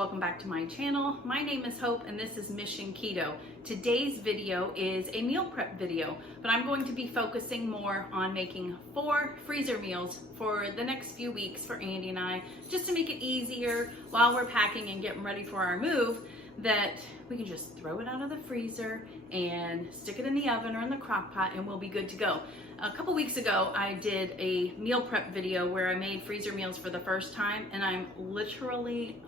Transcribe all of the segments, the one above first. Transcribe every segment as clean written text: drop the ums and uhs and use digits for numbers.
welcome back to my channel. My name is Hope and this is Mission Keto. Today's video is a meal prep video, but I'm going to be focusing more on making 4 freezer meals for the next few weeks for Andy and I, just to make it easier while we're packing and getting ready for our move, that we can just throw it out of the freezer and stick it in the oven or in the crock pot and we'll be good to go. A couple weeks ago, I did a meal prep video where I made freezer meals for the first time, and I'm literally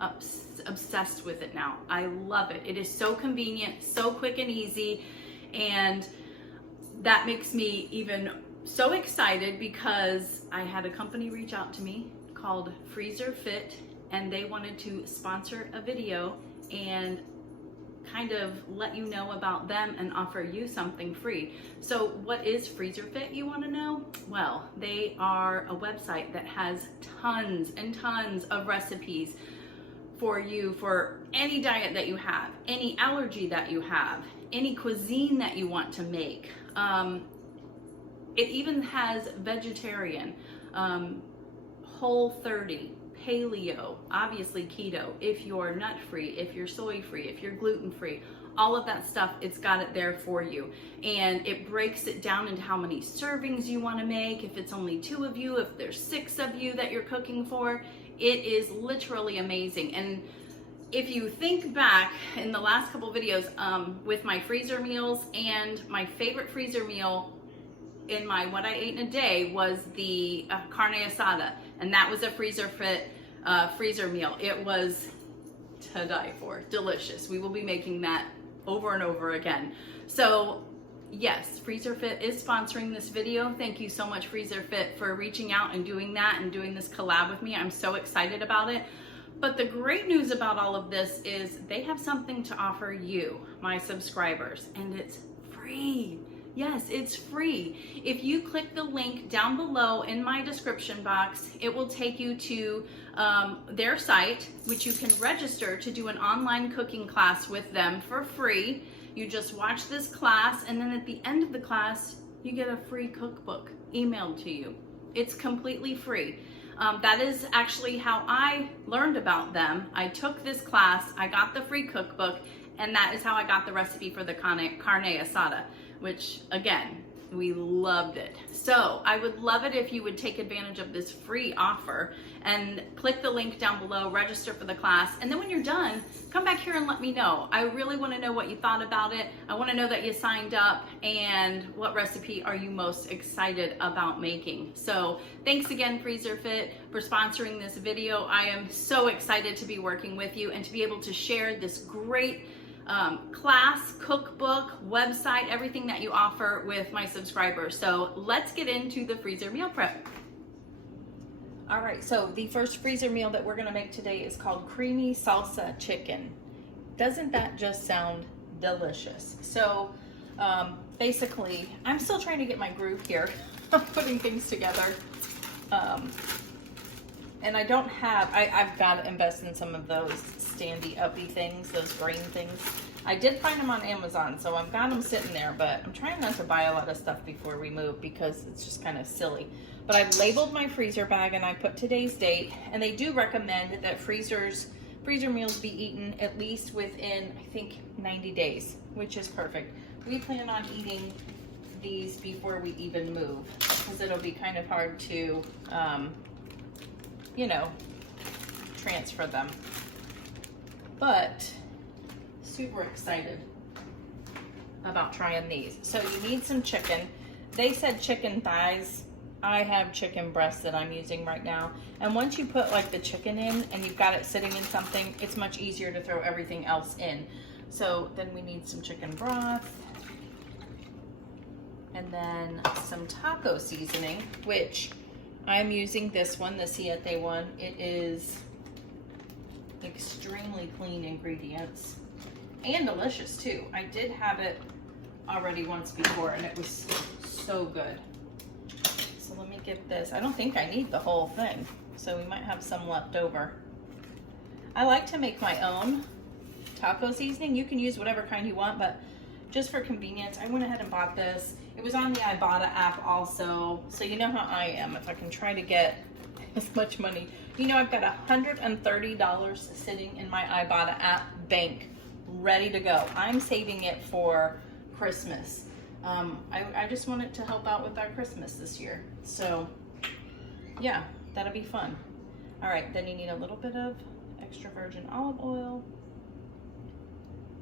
obsessed with it now. I love it. It is so convenient, so quick and easy, and that makes me even so excited because I had a company reach out to me called FreezerFit, and they wanted to sponsor a video and kind of let you know about them and offer you something free. So what is FreezerFit, you want to know? Well, they are a website that has tons and tons of recipes for you for any diet that you have, any allergy that you have, any cuisine that you want to make. It even has vegetarian, Whole30, paleo, obviously keto, if you're nut free, if you're soy free, if you're gluten free, all of that stuff, it's got it there for you. And it breaks it down into how many servings you want to make, if it's only 2 of you, if there's 6 of you that you're cooking for. It is literally amazing. And if you think back in the last couple videos with my freezer meals, and my favorite freezer meal in my what I ate in a day was the carne asada, and that was a FreezerFit freezer meal. It was to die for, delicious. We will be making that over and over again. So yes, FreezerFit is sponsoring this video. Thank you so much, FreezerFit, for reaching out and doing that and doing this collab with me. I'm so excited about it. But the great news about all of this is they have something to offer you, my subscribers, and it's free. Yes, it's free. If you click the link down below in my description box, it will take you to their site, which you can register to do an online cooking class with them for free. You just watch this class, and then at the end of the class, you get a free cookbook emailed to you. It's completely free. That is actually how I learned about them. I took this class, I got the free cookbook, and that is how I got the recipe for the carne asada, which again, we loved it. So I would love it if you would take advantage of this free offer and click the link down below, register for the class, and then when you're done, come back here and let me know. I really want to know what you thought about it. I want to know that you signed up, and what recipe are you most excited about making. So thanks again, FreezerFit, for sponsoring this video. I am so excited to be working with you and to be able to share this great class, cookbook, website, everything that you offer with my subscribers. So let's get into the freezer meal prep. All right, so the first freezer meal that we're gonna make today is called creamy salsa chicken. Doesn't that just sound delicious? So basically, I'm still trying to get my groove here of putting things together. And I don't have, I've got to invest in some of those standy uppy things, those grain things. I did find them on Amazon, so I've got them sitting there, but I'm trying not to buy a lot of stuff before we move because it's just kind of silly. But I've labeled my freezer bag and I put today's date, and they do recommend that freezer meals be eaten at least within, I think, 90 days, which is perfect. We plan on eating these before we even move because it'll be kind of hard to, you know, transfer them. But super excited about trying these. So you need some chicken. They said chicken thighs. I have chicken breasts that I'm using right now. And once you put like the chicken in and you've got it sitting in something, it's much easier to throw everything else in. So then we need some chicken broth. And then some taco seasoning, which I'm using this one, the Siete one. It is extremely clean ingredients and delicious too. I did have it already once before and it was so good. So let me get this. I don't think I need the whole thing, so we might have some left over. I like to make my own taco seasoning. You can use whatever kind you want, but just for convenience, I went ahead and bought this. It was on the Ibotta app also, so you know how I am. If I can try to get as much money. You know, I've got $130 sitting in my Ibotta app bank, ready to go. I'm saving it for Christmas. I just want it to help out with our Christmas this year. So yeah, that'll be fun. All right, then you need a little bit of extra virgin olive oil.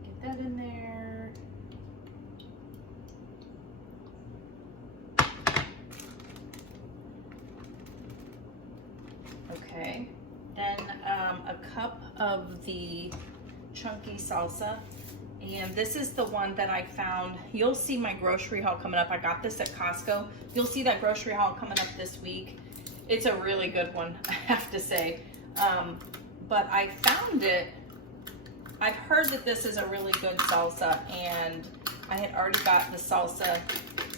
Get that in there. Okay, then a cup of the chunky salsa. And this is the one that I found. You'll see my grocery haul coming up. I got this at Costco. You'll see that grocery haul coming up this week. It's a really good one, I have to say. But I found it. I've heard that this is a really good salsa, and I had already got the salsa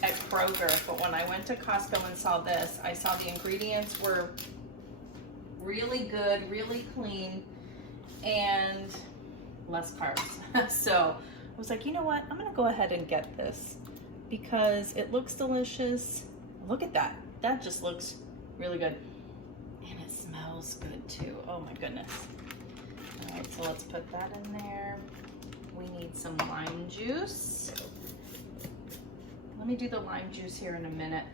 at Kroger. But when I went to Costco and saw this, I saw the ingredients were really good, really clean, and less carbs. So I was like, you know what? I'm gonna go ahead and get this because it looks delicious. Look at that. That just looks really good. And it smells good too. Oh my goodness. All right, so let's put that in there. We need some lime juice. Let me do the lime juice here in a minute.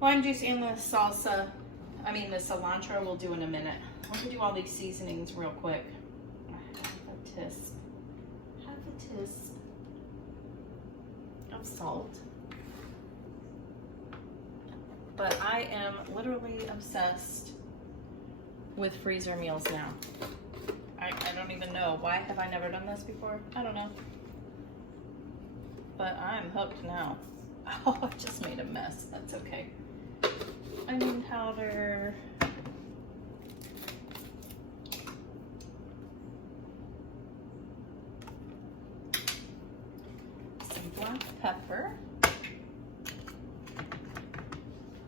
Lime juice and the salsa, the cilantro we'll do in a minute. Let me do all these seasonings real quick. Half a teaspoon of salt. But I am literally obsessed with freezer meals now. I don't even know. Why have I never done this before? I don't know. But I'm hooked now. Oh, I just made a mess. That's okay. Onion powder. Some black pepper.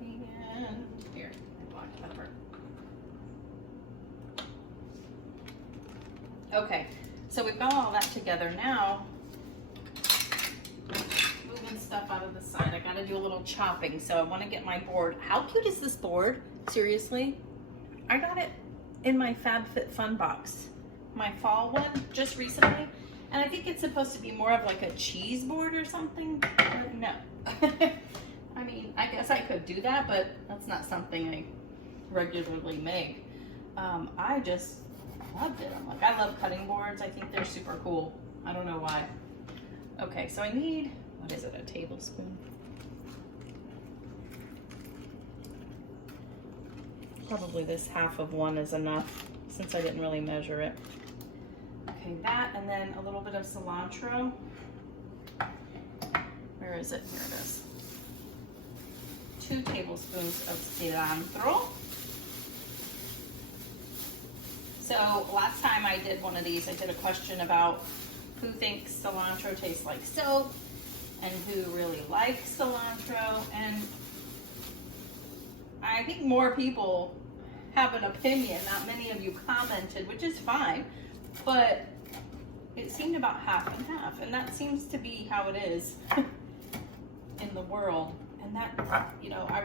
And here, black pepper. Okay, so we've got all that together now. Moving stuff out of the side. I gotta do a little chopping, so I wanna get my board. How cute is this board? Seriously? I got it in my FabFitFun box, my fall one, just recently. And I think it's supposed to be more of like a cheese board or something, but no. I guess I could do that, but that's not something I regularly make. I just loved it. I love cutting boards. I think they're super cool. I don't know why. Okay, so I need, what is it, a tablespoon? Probably this half of one is enough since I didn't really measure it. Okay, that, and then a little bit of cilantro. Where is it? Here it is. 2 tablespoons of cilantro. So last time I did one of these, I did a question about who thinks cilantro tastes like soap and who really likes cilantro. And I think more people have an opinion. Not many of you commented, which is fine, but it seemed about half and half. And that seems to be how it is in the world. And that, I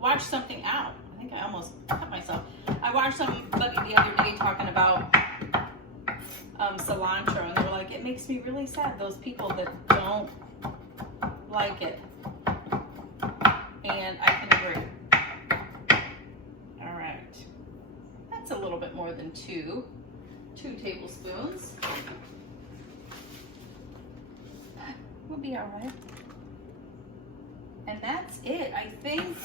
watched something out. I think I almost cut myself. I watched somebody the other day talking about cilantro, and they were like, it makes me really sad, those people that don't like it. And I can agree. All right. That's a little bit more than 2 tablespoons. We'll be all right. And that's it. I think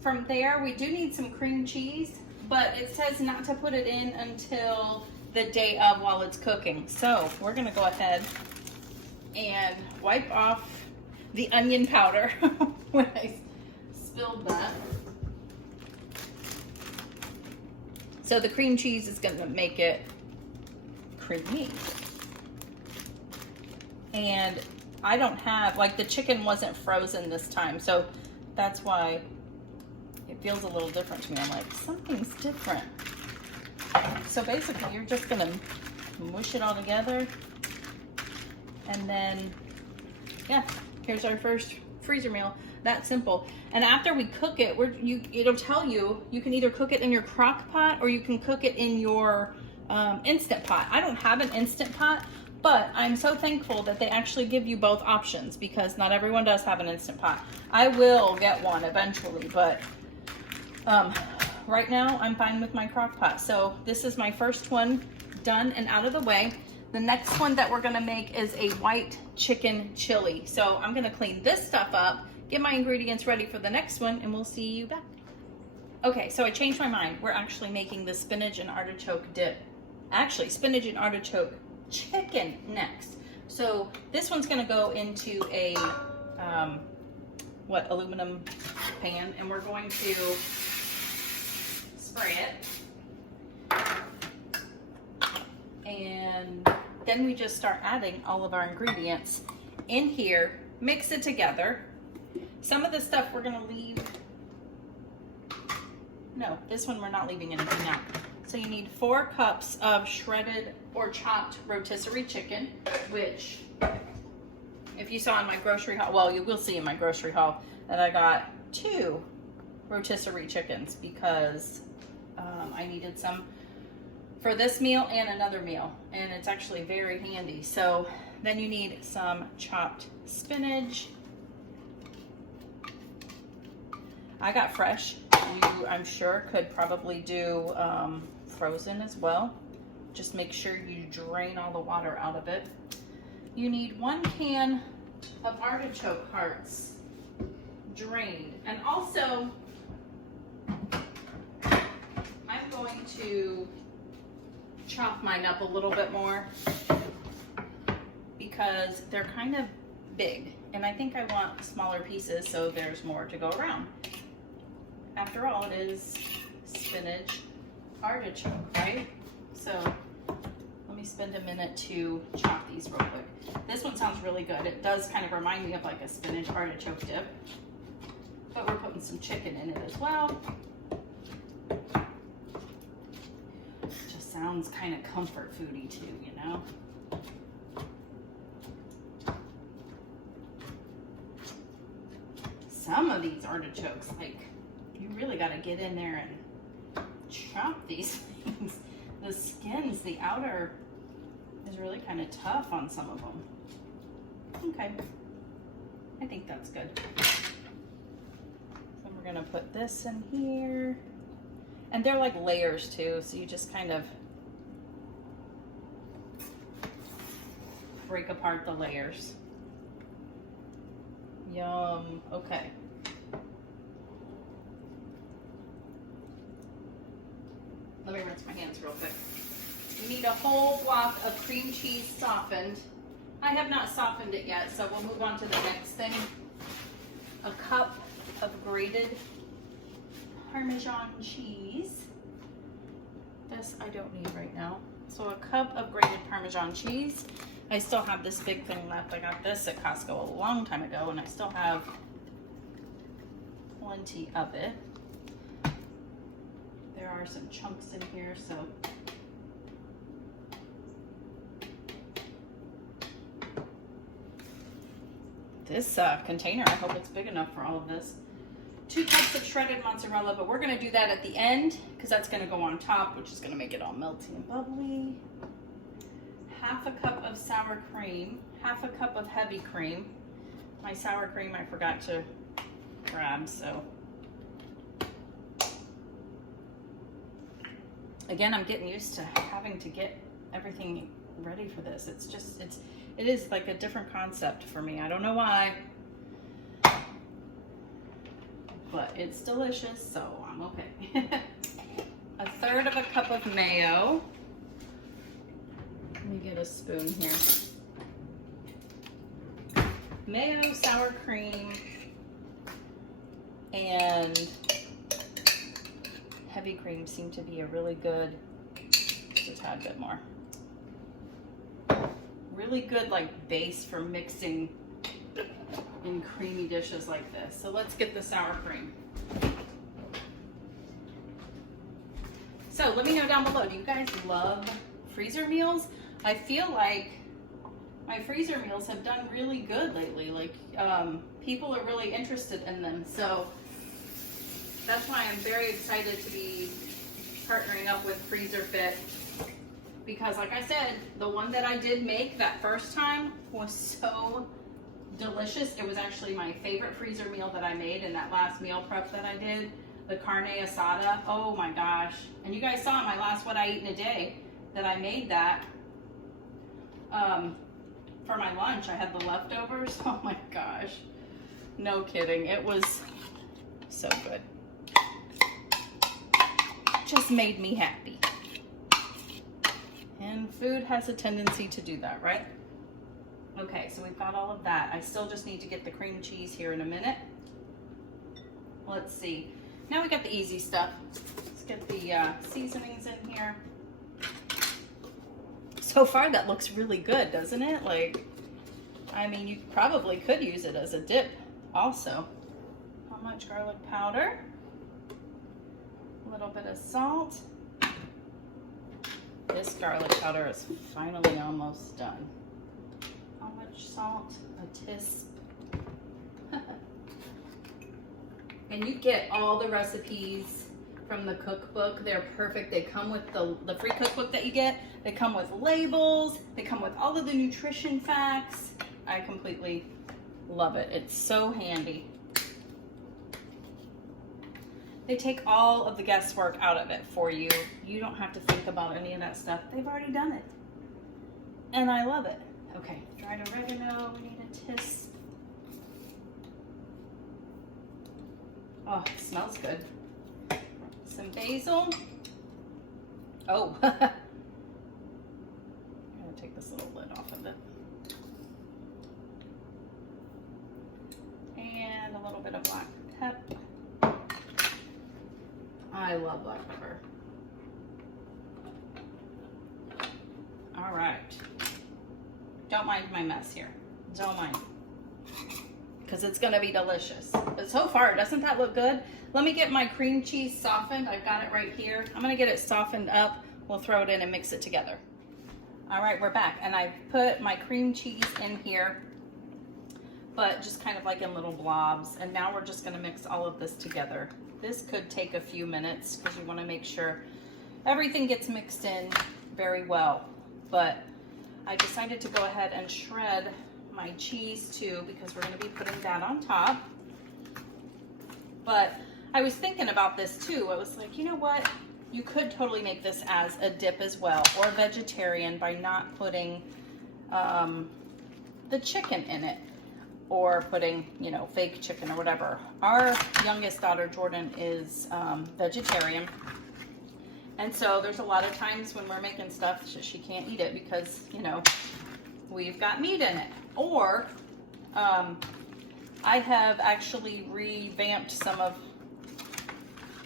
from there, we do need some cream cheese, but it says not to put it in until the day of while it's cooking. So we're gonna go ahead and wipe off the onion powder when I spilled that. So the cream cheese is gonna make it creamy. And I don't have, the chicken wasn't frozen this time, so that's why it feels a little different to me. I'm like, something's different. So basically, you're just gonna mush it all together. And then, yeah, here's our first freezer meal. That simple. And after we cook it, it'll tell you, you can either cook it in your crock pot or you can cook it in your Instant Pot. I don't have an Instant Pot, but I'm so thankful that they actually give you both options because not everyone does have an Instant Pot. I will get one eventually, but right now I'm fine with my crock pot. So this is my first one done and out of the way. The next one that we're gonna make is a white chicken chili. So I'm gonna clean this stuff up, get my ingredients ready for the next one, and we'll see you back. Okay, so I changed my mind. We're actually making the spinach and artichoke dip. Actually, spinach and artichoke chicken next. So this one's gonna go into a, aluminum pan, and we're going to spray it. And then we just start adding all of our ingredients in here, mix it together. Some of the stuff we're gonna leave. No, this one we're not leaving anything out. So you need 4 cups of shredded or chopped rotisserie chicken, which if you saw in my grocery haul, well, you will see in my grocery haul that I got 2 rotisserie chickens because I needed some for this meal and another meal, and it's actually very handy. So then you need some chopped spinach. I got fresh. You, I'm sure, could probably do frozen as well. Just make sure you drain all the water out of it. You need 1 can of artichoke hearts drained, and also I'm going to chop mine up a little bit more because they're kind of big and I think I want smaller pieces so there's more to go around. After all, it is spinach artichoke, right? So let me spend a minute to chop these real quick. This one sounds really good. It does kind of remind me of like a spinach artichoke dip, but we're putting some chicken in it as well. Sounds kind of comfort foody too, you know? Some of these artichokes, like, you really got to get in there and chop these things. The skins, the outer is really kind of tough on some of them. Okay, I think that's good. So we're gonna put this in here. And they're like layers too, so you just kind of break apart the layers. Yum. Okay. Let me rinse my hands real quick. You need a whole block of cream cheese softened. I have not softened it yet, so we'll move on to the next thing. A cup of grated Parmesan cheese. This I don't need right now. So a cup of grated Parmesan cheese. I still have this big thing left. I got this at Costco a long time ago and I still have plenty of it. There are some chunks in here, so this container, I hope it's big enough for all of this. 2 cups of shredded mozzarella, but we're gonna do that at the end because that's gonna go on top, which is gonna make it all melty and bubbly. Half a cup of sour cream, half a cup of heavy cream. My sour cream I forgot to grab, so. Again, I'm getting used to having to get everything ready for this. It is like a different concept for me. I don't know why. But it's delicious, so I'm okay. 1/3 of a cup of mayo. Let me get a spoon here. Mayo, sour cream, and heavy cream seem to be a really good, just a tad bit more. Really good like base for mixing in creamy dishes like this. So let's get the sour cream. So let me know down below, do you guys love freezer meals? I feel like my freezer meals have done really good lately. Like people are really interested in them. So that's why I'm very excited to be partnering up with FreezerFit, because like I said, the one that I did make that first time was so delicious. It was actually my favorite freezer meal that I made in that last meal prep that I did, the carne asada. Oh my gosh. And you guys saw in my last What I Eat in a Day that I made that for my lunch. I had the leftovers. Oh my gosh. No kidding. It was so good. Just made me happy. And food has a tendency to do that, right? Okay, so we've got all of that. I still just need to get the cream cheese here in a minute. Let's see. Now we got the easy stuff. Let's get the seasonings in here. So far that looks really good, doesn't it? Like, I mean, you probably could use it as a dip also. How much garlic powder? A little bit of salt. This garlic powder is finally almost done. How much salt? A tisp. And you get all the recipes from the cookbook. They're perfect. They come with the free cookbook that you get. They come with labels. They come with all of the nutrition facts. I completely love it. It's so handy. They take all of the guesswork out of it for you. You don't have to think about any of that stuff. They've already done it. And I love it. Okay, dried oregano, we need a tisp. Oh, it smells good. Some basil. Oh, I'm gonna take this little lid off of it. And a little bit of black pepper. I love black pepper. All right. Don't mind my mess here. Don't mind. Because it's going to be delicious. But so far, doesn't that look good? Let me get my cream cheese softened. I've got it right here. I'm going to get it softened up. We'll throw it in and mix it together. All right, we're back. And I put my cream cheese in here, but just kind of like in little blobs. And now we're just going to mix all of this together. This could take a few minutes because you want to make sure everything gets mixed in very well. But I decided to go ahead and shred my cheese too, because we're going to be putting that on top. But I was thinking about this too. I was like, you know what? You could totally make this as a dip as well, or vegetarian, by not putting the chicken in it, or putting, you know, fake chicken or whatever. Our youngest daughter, Jordan, is vegetarian. And so there's a lot of times when we're making stuff, she can't eat it because, you know, we've got meat in it. Or I have actually revamped some of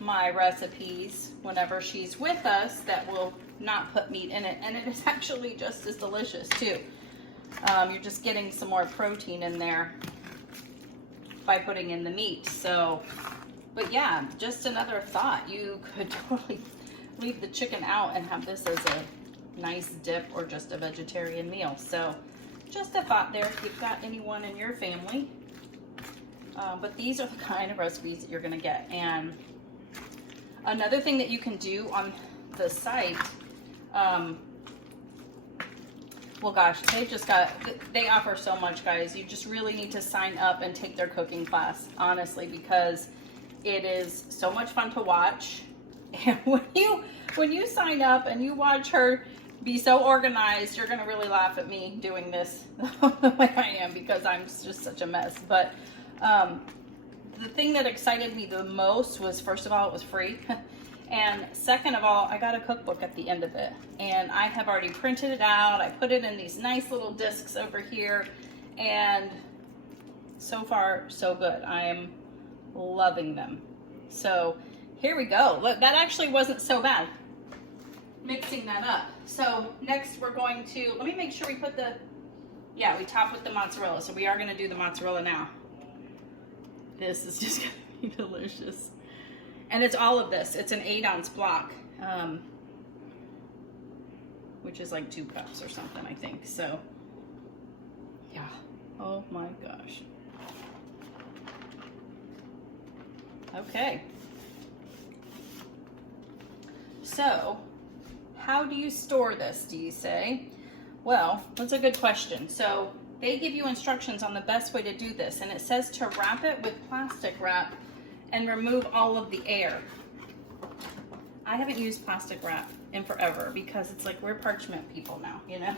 my recipes whenever she's with us that will not put meat in it. And it is actually just as delicious too. You're just getting some more protein in there by putting in the meat. So, but yeah, just another thought. You could totally leave the chicken out and have this as a nice dip or just a vegetarian meal. So just a thought there if you've got anyone in your family. But these are the kind of recipes that you're gonna get. And another thing that you can do on the site, well, gosh, they offer so much, guys. You just really need to sign up and take their cooking class, honestly, because it is so much fun to watch. And when you sign up and you watch her be so organized, you're gonna really laugh at me doing this the way I am, because I'm just such a mess. But the thing that excited me the most was, first of all, it was free. And second of all, I got a cookbook at the end of it, and I have already printed it out. I put it in these nice little discs over here, and so far so good. I am loving them. So here we go. Look, that actually wasn't so bad, mixing that up. So next we're going to, let me make sure we put we top with the mozzarella. So we are going to do the mozzarella now. This is just going to be delicious. And it's all of this. It's an 8-ounce block, which is like 2 cups or something, I think. So, yeah. Oh my gosh. Okay. So, how do you store this, do you say? Well, that's a good question. So, they give you instructions on the best way to do this, and it says to wrap it with plastic wrap and remove all of the air. I haven't used plastic wrap in forever because it's like we're parchment people now, you know?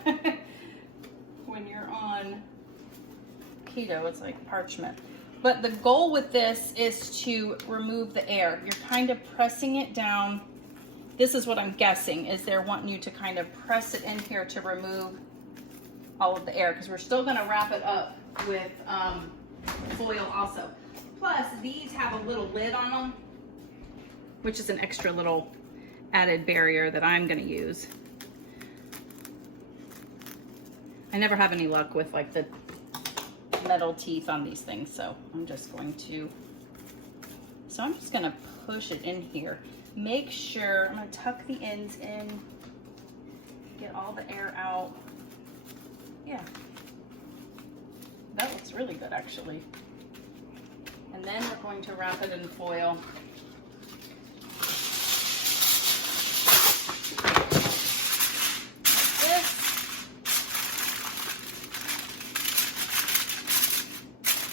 When you're on keto, it's like parchment. But the goal with this is to remove the air. You're kind of pressing it down. This is what I'm guessing, is they're wanting you to kind of press it in here to remove all of the air, because we're still going to wrap it up with foil also. Plus, these have a little lid on them, which is an extra little added barrier that I'm going to use. I never have any luck with like the metal teeth on these things, so I'm just going to push it in here. Make sure, I'm going to tuck the ends in, get all the air out. Yeah, that looks really good actually. And then we're going to wrap it in foil.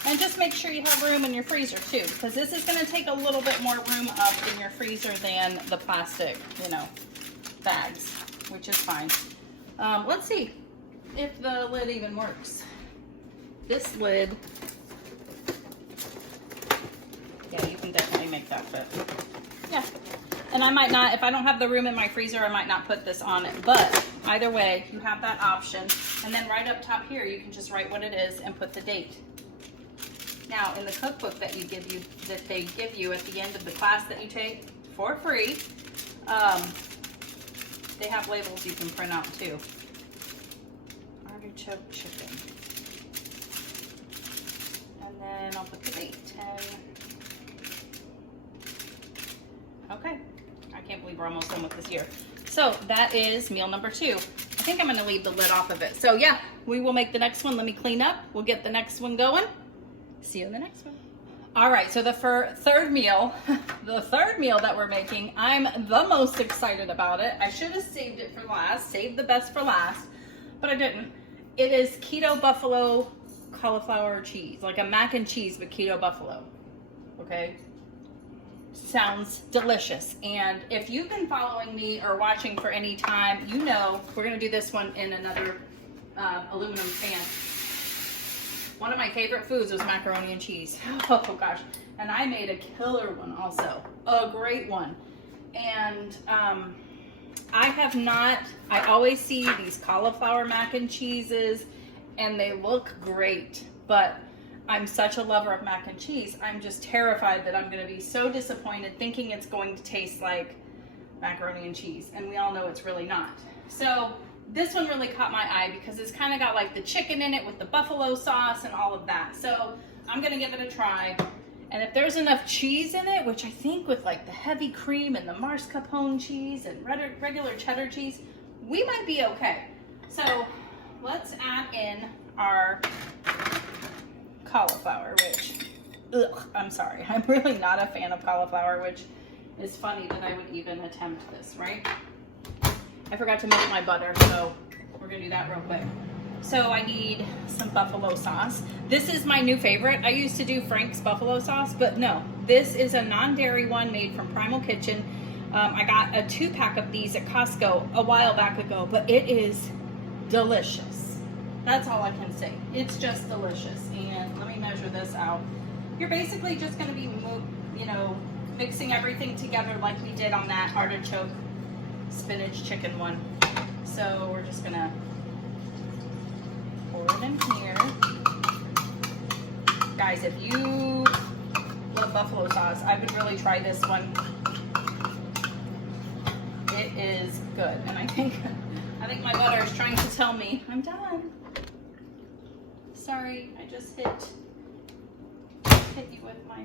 And just make sure you have room in your freezer too, because this is going to take a little bit more room up in your freezer than the plastic, you know, bags, which is fine. Let's see if the lid even works. This lid, yeah, you can definitely make that fit. Yeah, and I might not, if I don't have the room in my freezer, I might not put this on it, but either way, you have that option. And then right up top here, you can just write what it is and put the date. Now, in the cookbook that they give you at the end of the class that you take for free, they have labels you can print out too. Artichoke chicken. And then I'll put the date, 10. Okay, I can't believe we're almost done with this year. So that is meal number 2. I think I'm gonna leave the lid off of it. So yeah, we will make the next one. Let me clean up. We'll get the next one going. See you in the next one. All right, so the third meal, the third meal that we're making, I'm the most excited about it. I should have saved it for last, saved the best for last, but I didn't. It is keto buffalo cauliflower cheese, like a mac and cheese, but keto buffalo, okay? Sounds delicious. And if you've been following me or watching for any time, you know we're gonna do this one in another aluminum pan. One of my favorite foods was macaroni and cheese. Oh gosh. And I made a killer one also. A great one. And I always see these cauliflower mac and cheeses and they look great, but I'm such a lover of mac and cheese. I'm just terrified that I'm going to be so disappointed thinking it's going to taste like macaroni and cheese. And we all know it's really not. So this one really caught my eye because it's kind of got like the chicken in it with the buffalo sauce and all of that. So I'm going to give it a try. And if there's enough cheese in it, which I think with like the heavy cream and the mascarpone cheese and regular cheddar cheese, we might be okay. So let's add in our cauliflower, which, I'm sorry, I'm really not a fan of cauliflower, which is funny that I would even attempt this, right? I forgot to melt my butter, so we're gonna do that real quick. So I need some buffalo sauce. This is my new favorite. I used to do Frank's buffalo sauce, but no, this is a non-dairy one made from Primal Kitchen. I got a 2-pack of these at Costco a while back ago, but it is delicious. That's all I can say. It's just delicious. And let me measure this out. You're basically just gonna be, mixing everything together like we did on that artichoke spinach chicken one. So we're just gonna pour it in here. Guys, if you love buffalo sauce, I would really try this one. It is good. And I think my butter is trying to tell me I'm done. Sorry, I just hit you with my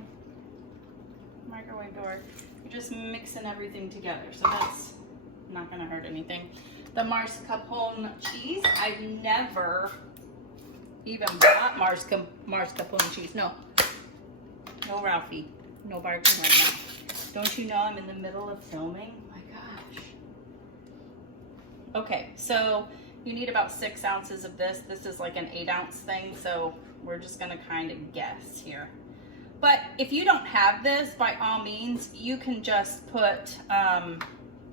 microwave door. You're just mixing everything together, so that's not gonna hurt anything. The mascarpone cheese, I've never even bought mascarpone cheese. No, Ralphie, no barking right now. Don't you know I'm in the middle of filming? Oh my gosh. Okay, so you need about 6 ounces of this. This is like an 8-ounce thing, so we're just gonna kind of guess here. But if you don't have this, by all means, you can just put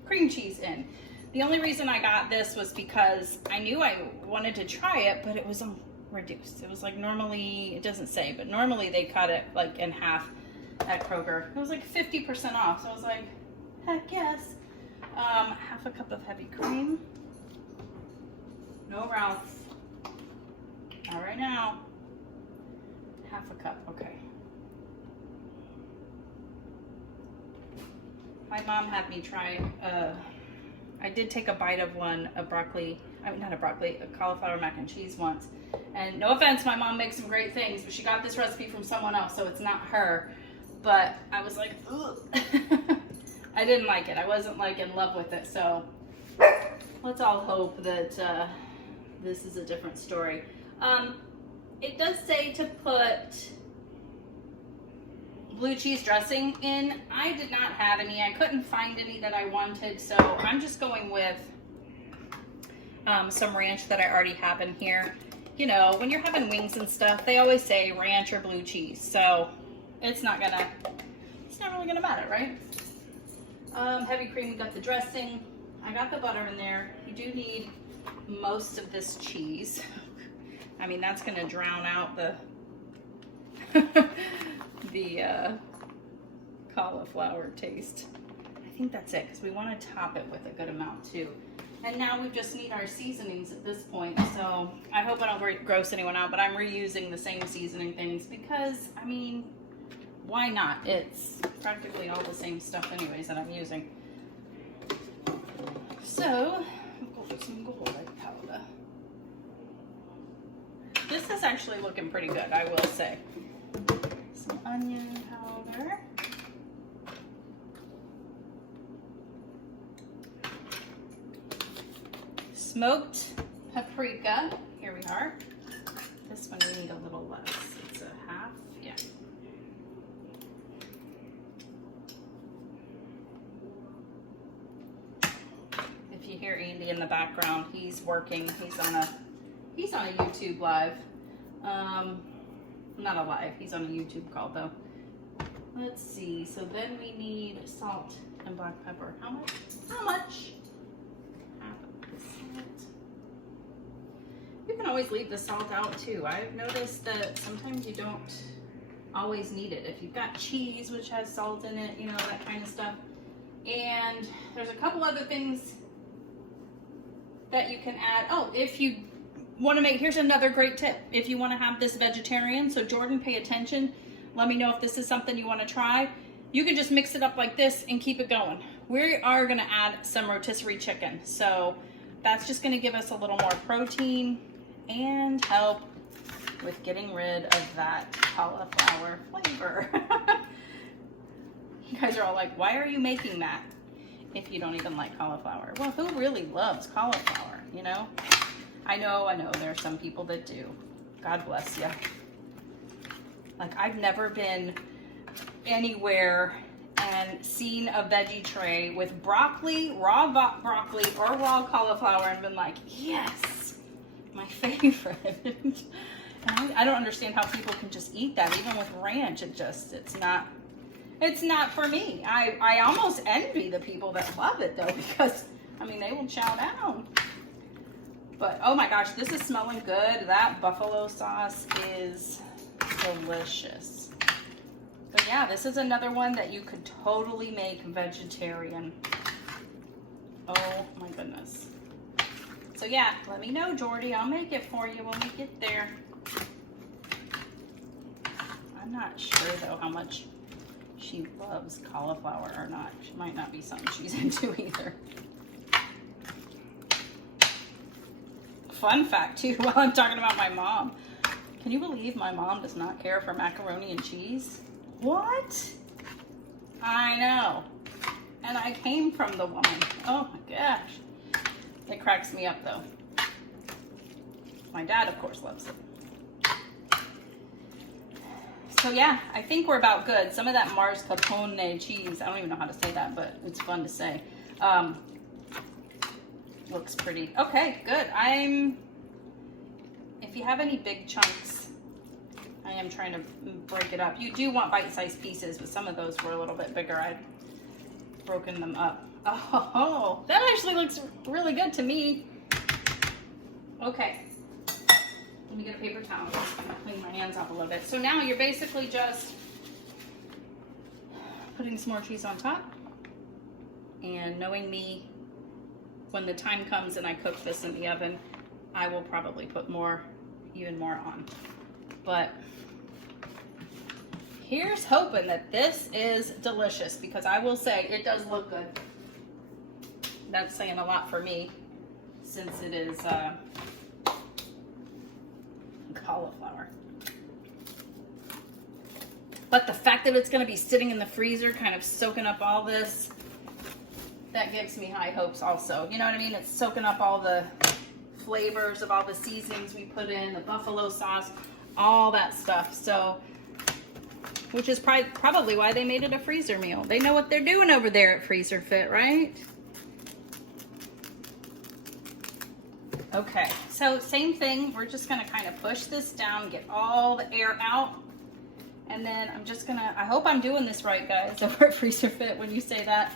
cream cheese in. The only reason I got this was because I knew I wanted to try it, but it was reduced. It was like normally, it doesn't say, but normally they cut it like in half at Kroger. It was like 50% off, so I was like, heck yes. Half a cup of heavy cream. No Ralph. Not right now. Half a cup, okay. My mom had me try, I did take a bite of a cauliflower mac and cheese once. And no offense, my mom makes some great things, but she got this recipe from someone else, so it's not her. But I was like, ugh. I didn't like it. I wasn't like in love with it, so let's all hope that this is a different story. It does say to put blue cheese dressing in. I did not have any. I couldn't find any that I wanted, so I'm just going with some ranch that I already have in here. You know, when you're having wings and stuff, they always say ranch or blue cheese, so it's not really gonna matter, right? Heavy cream, we got the dressing. I got the butter in there. You do need most of this cheese. I mean, that's gonna drown out the cauliflower taste. I think that's it, because we want to top it with a good amount too. And now we just need our seasonings at this point. So I hope I don't gross anyone out, but I'm reusing the same seasoning things because, I mean, why not? It's practically all the same stuff anyways that I'm using. So, we'll go for some garlic powder. This is actually looking pretty good, I will say. Some onion powder. Smoked paprika. Here we are. This one we need a little less. It's a half. Yeah. If you hear Andy in the background, he's working. He's on a YouTube live. Not a live. He's on a YouTube call though. Let's see. So then we need salt and black pepper. How much? How much? You can always leave the salt out too. I've noticed that sometimes you don't always need it. If you've got cheese, which has salt in it, you know, that kind of stuff. And there's a couple other things that you can add. Oh, if you want to make, here's another great tip. If you want to have this vegetarian, so Jordan, pay attention. Let me know if this is something you want to try. You can just mix it up like this and keep it going. We are going to add some rotisserie chicken. So that's just going to give us a little more protein and help with getting rid of that cauliflower flavor. You guys are all like, why are you making that if you don't even like cauliflower? Well, who really loves cauliflower, you know? I know, there are some people that do. God bless you. Like, I've never been anywhere and seen a veggie tray with broccoli, raw broccoli, or raw cauliflower and been like, yes, my favorite. And I don't understand how people can just eat that, even with ranch. It's not for me. I almost envy the people that love it though, because I mean, they will chow down. But oh my gosh, this is smelling good. That buffalo sauce is delicious. So yeah, this is another one that you could totally make vegetarian. Oh my goodness. So yeah, let me know, Jordy. I'll make it for you when we get there. I'm not sure though how much she loves cauliflower or not. She might not be something she's into either. Fun fact too, while I'm talking about my mom. Can you believe my mom does not care for macaroni and cheese? What? I know. And I came from the woman. Oh my gosh. It cracks me up though. My dad, of course, loves it. So yeah, I think we're about good. Some of that mascarpone cheese, I don't even know how to say that, but it's fun to say. Looks pretty. Okay, good. If you have any big chunks, I am trying to break it up. You do want bite-sized pieces, but some of those were a little bit bigger. I've broken them up. Oh, that actually looks really good to me. Okay. Let me get a paper towel. I'm gonna clean my hands off a little bit. So now you're basically just putting some more cheese on top. And knowing me, when the time comes and I cook this in the oven, I will probably put even more on. But here's hoping that this is delicious, because I will say it does look good. That's saying a lot for me, since it is cauliflower. But the fact that it's going to be sitting in the freezer, kind of soaking up all this, that gives me high hopes also. You know what I mean? It's soaking up all the flavors of all the seasonings we put in, the buffalo sauce, all that stuff. So, which is probably why they made it a freezer meal. They know what they're doing over there at FreezerFit, right? Okay, so same thing. We're just gonna kind of push this down, get all the air out. And then I'm just gonna, I hope I'm doing this right, guys, over at FreezerFit when you say that.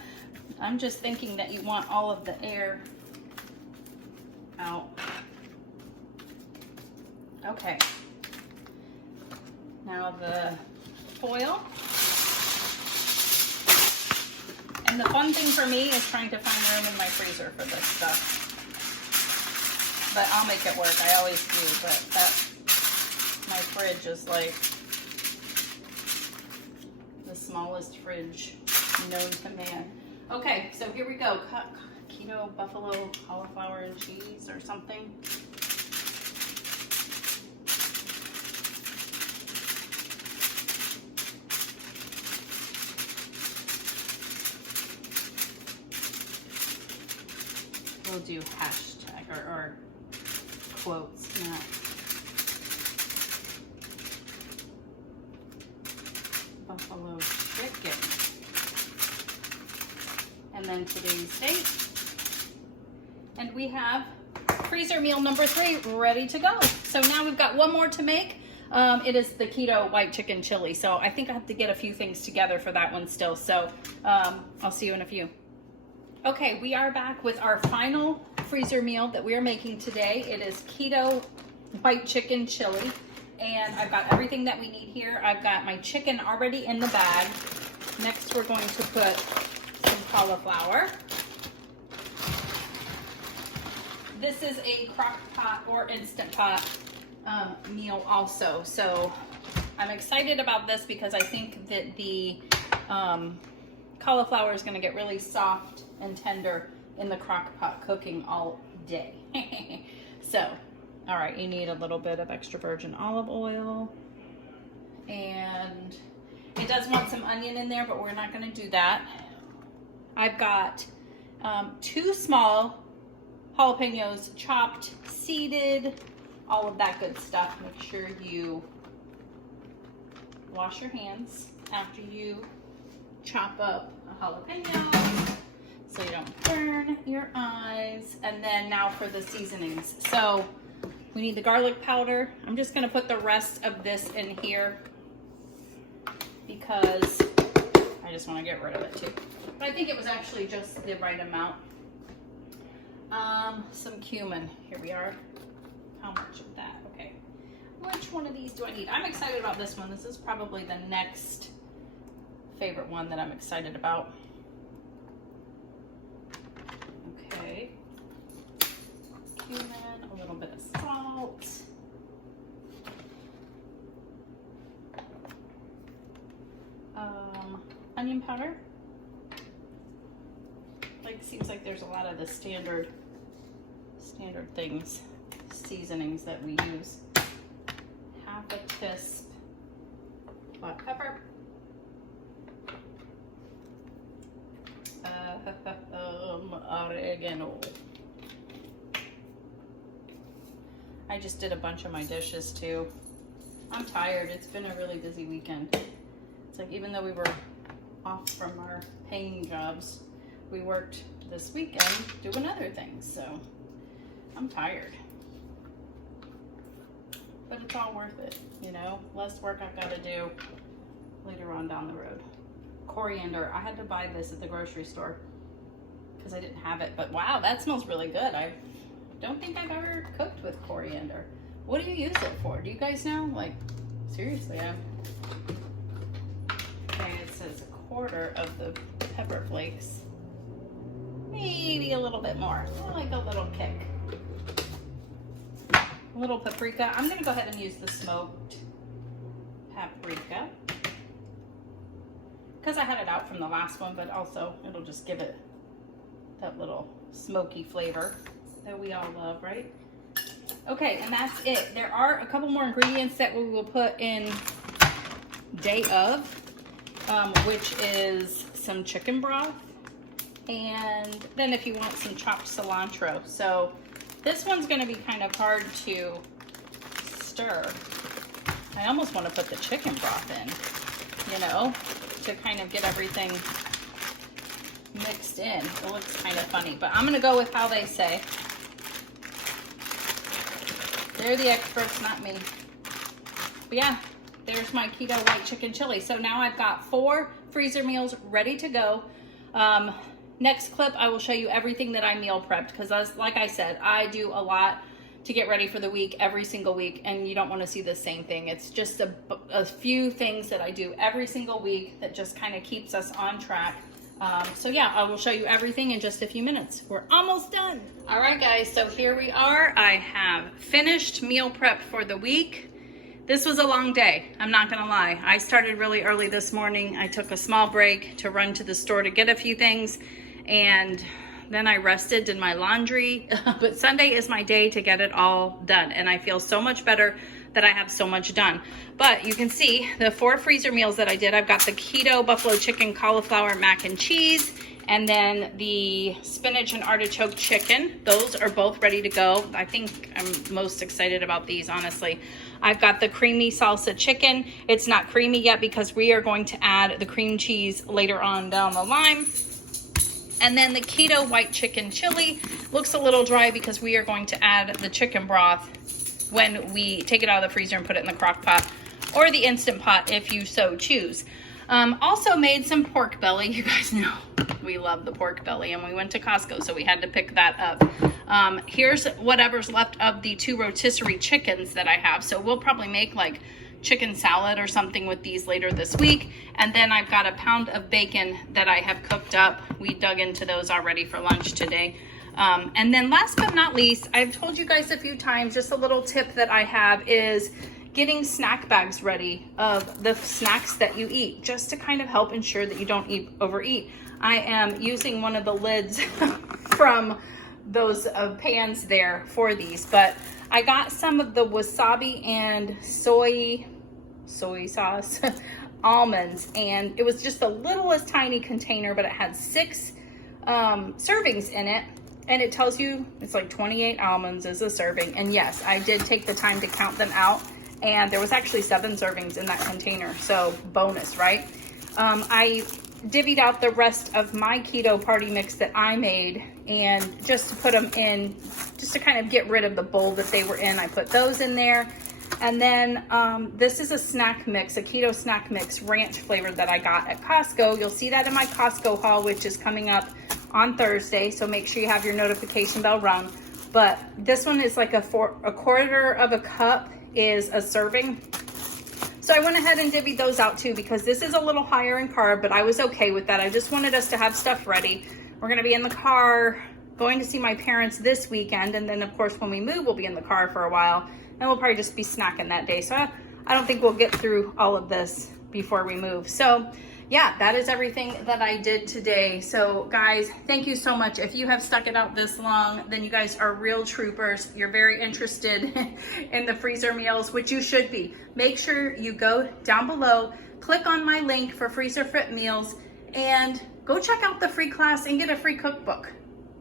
I'm just thinking that you want all of the air out. Okay. Now the foil. And the fun thing for me is trying to find room in my freezer for this stuff. But I'll make it work. I always do, but my fridge is like the smallest fridge known to man. Okay, so here we go. Keto buffalo cauliflower and cheese or something. We'll do hashtag or quotes, not buffalo chicken. And then today's date. And we have freezer meal number 3 ready to go. So now we've got one more to make. It is the keto white chicken chili. So I think I have to get a few things together for that one still. So I'll see you in a few. Okay, we are back with our final freezer meal that we are making today. It is keto white chicken chili. And I've got everything that we need here. I've got my chicken already in the bag. Next, we're going to put some cauliflower. This is a crock pot or Instant Pot meal also. So I'm excited about this because I think that the cauliflower is going to get really soft and tender in the crock pot cooking all day. So, all right, you need a little bit of extra virgin olive oil. And it does want some onion in there, but we're not going to do that. I've got 2 small jalapenos, chopped, seeded, all of that good stuff. Make sure you wash your hands after you chop up a jalapeno so you don't burn your eyes. And then now for the seasonings. So we need the garlic powder. I'm just going to put the rest of this in here because I just want to get rid of it too. But I think it was actually just the right amount. Some cumin. Here we are. How much of that? Okay. Which one of these do I need? I'm excited about this one. This is probably the next favorite one that I'm excited about. Okay. Cumin, a little bit of salt. Onion powder. Seems like there's a lot of the standard things, seasonings that we use. Half a teaspoon black pepper. Oregano. I just did a bunch of my dishes too. I'm tired. It's been a really busy weekend. It's like even though we were off from our paying jobs, we worked this weekend doing other things. So I'm tired. But it's all worth it, you know? Less work I've got to do later on down the road. Coriander. I had to buy this at the grocery store because I didn't have it. But wow, that smells really good. I don't think I've ever cooked with coriander. What do you use it for? Do you guys know? Like, seriously, okay, it says 1/4 of the pepper flakes. Maybe a little bit more. I like a little kick. A little paprika. I'm gonna go ahead and use the smoked paprika because I had it out from the last one, but also it'll just give it that little smoky flavor that we all love, right? Okay, and that's it. There are a couple more ingredients that we will put in day of, which is some chicken broth, and then if you want some chopped cilantro. So this one's going to be kind of hard to stir. I almost want to put the chicken broth in, you know, to kind of get everything mixed in. It looks kind of funny, but I'm going to go with how they say. They're the experts, not me. But yeah, there's my keto white chicken chili. So now I've got 4 freezer meals ready to go. Next clip, I will show you everything that I meal prepped because like I said, I do a lot to get ready for the week every single week, and you don't want to see the same thing. It's just a few things that I do every single week that just kind of keeps us on track. So yeah, I will show you everything in just a few minutes. We're almost done. All right, guys, so here we are. I have finished meal prep for the week. This was a long day, I'm not gonna lie. I started really early this morning. I took a small break to run to the store to get a few things, and then I rested, did my laundry. But Sunday is my day to get it all done, and I feel so much better that I have so much done. But you can see the 4 freezer meals that I did. I've got the keto buffalo chicken, cauliflower, mac and cheese, and then the spinach and artichoke chicken. Those are both ready to go. I think I'm most excited about these, honestly. I've got the creamy salsa chicken. It's not creamy yet because we are going to add the cream cheese later on down the line. And then the keto white chicken chili looks a little dry because we are going to add the chicken broth when we take it out of the freezer and put it in the crock pot or the Instant Pot if you so choose. Also made some pork belly. You guys know we love the pork belly, and we went to Costco, so we had to pick that up. Here's whatever's left of the 2 rotisserie chickens that I have. So we'll probably make like chicken salad or something with these later this week. And then I've got a pound of bacon that I have cooked up. We dug into those already for lunch today. And then last but not least, I've told you guys a few times, just a little tip that I have is getting snack bags ready of the snacks that you eat, just to kind of help ensure that you don't overeat. I am using one of the lids from those pans there for these, but I got some of the wasabi and soy sauce almonds, and it was just the littlest tiny container, but it had 6 servings in it. And it tells you it's like 28 almonds is a serving. And yes, I did take the time to count them out. And there was actually 7 servings in that container. So bonus, right? I divvied out the rest of my keto party mix that I made. And just to put them in, just to kind of get rid of the bowl that they were in, I put those in there. And then this is a snack mix, a keto snack mix, ranch flavored that I got at Costco. You'll see that in my Costco haul, which is coming up on Thursday, so make sure you have your notification bell rung. But this one is like a 1/4 of a cup is a serving. So I went ahead and divvied those out too, because this is a little higher in carb, but I was okay with that. I just wanted us to have stuff ready. We're gonna be in the car going to see my parents this weekend, and then of course when we move, we'll be in the car for a while, and we'll probably just be snacking that day. So I don't think we'll get through all of this before we move. So yeah, that is everything that I did today. So guys, thank you so much. If you have stuck it out this long, then you guys are real troopers. You're very interested in the freezer meals, which you should be. Make sure you go down below, click on my link for FreezerFit meals, and go check out the free class and get a free cookbook.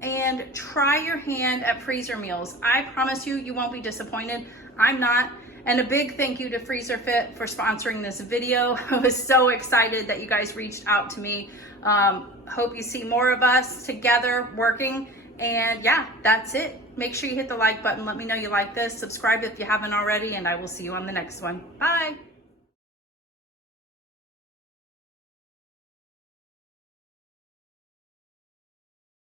And try your hand at freezer meals. I promise you, you won't be disappointed. I'm not. And a big thank you to FreezerFit for sponsoring this video. I was so excited that you guys reached out to me. Hope you see more of us together working. And yeah, that's it. Make sure you hit the like button. Let me know you like this. Subscribe if you haven't already, and I will see you on the next one. Bye.